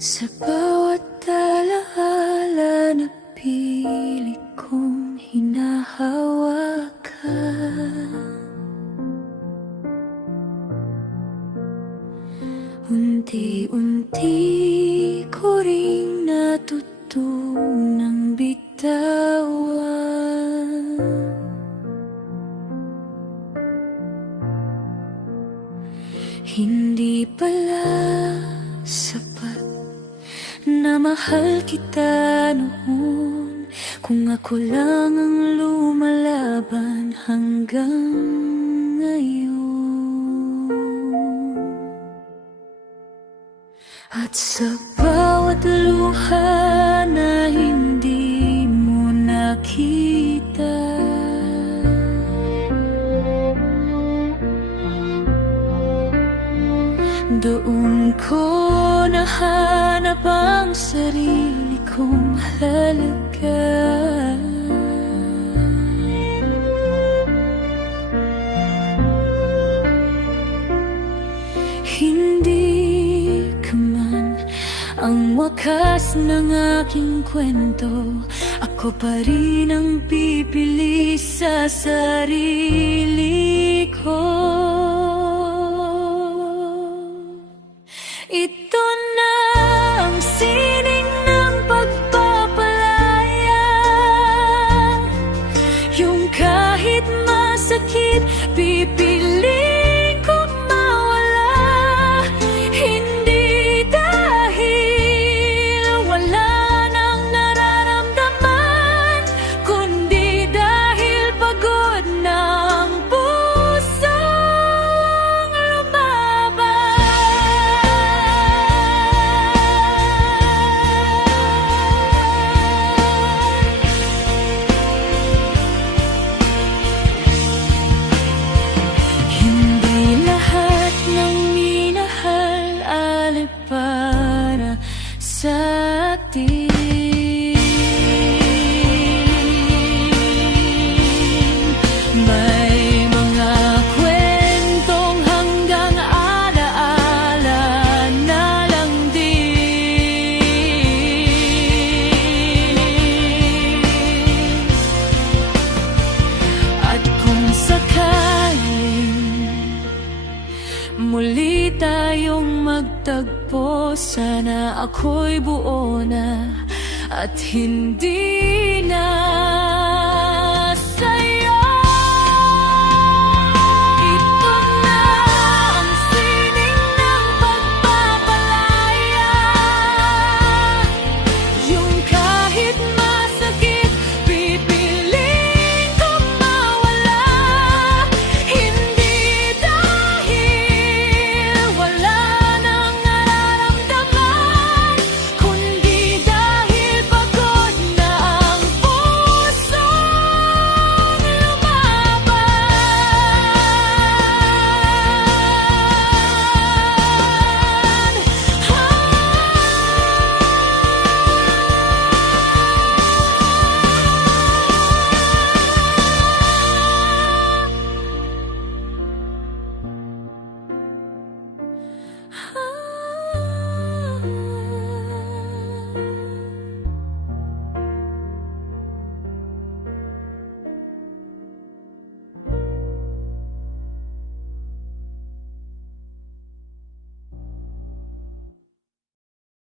Sa bawat alaala na pilit kong hinahawakan, unti-unti ko ring natutunang bitawan. Hindi pala sapat na mahal kita noon, kung ako lang ang lumalaban hanggang ngayon. At sa bawat luha na hindi mo nakita, doon ko nahanap ang sarili kong halaga. Hindi ka man ang wakas ng aking kwento, ako pa rin ang pipili sa sarili ko. Ito na ang sining ng pagpapalaya, yung kahit masakit, pipiliin kong mawala. Hindi dahil wala nang nararamdaman, kundi dahil pagod na ang pusong lumaban. Hindi lahat ng minahal ay para sa atin. May mga kwentong hanggang alaala na lang din. At kung sakaling muli tayong magtagpo, sana ako'y buo na at hindi